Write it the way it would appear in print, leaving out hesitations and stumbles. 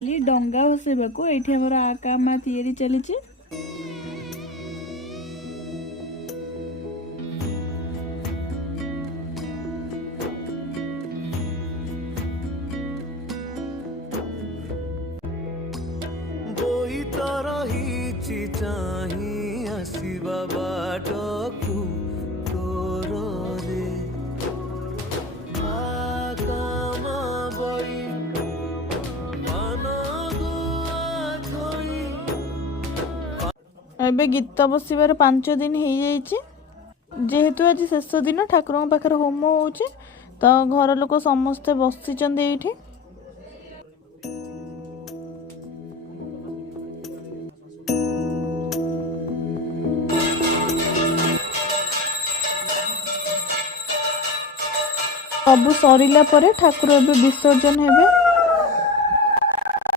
डंगा भसैबा को ये आमर आकामा तैयारी चली। आसीबा बाटकु तोर रे आकामा बई मन गुआ एबे गीत बसिबार 5 दिन हो जाइए जेहेतु आज शेष दिन ठाकुर पाखे होम हो तो घर लोक समस्ते बसिचंदे एठी। सबु सरिला परे ठाकुर एबे विसर्जन हेबे।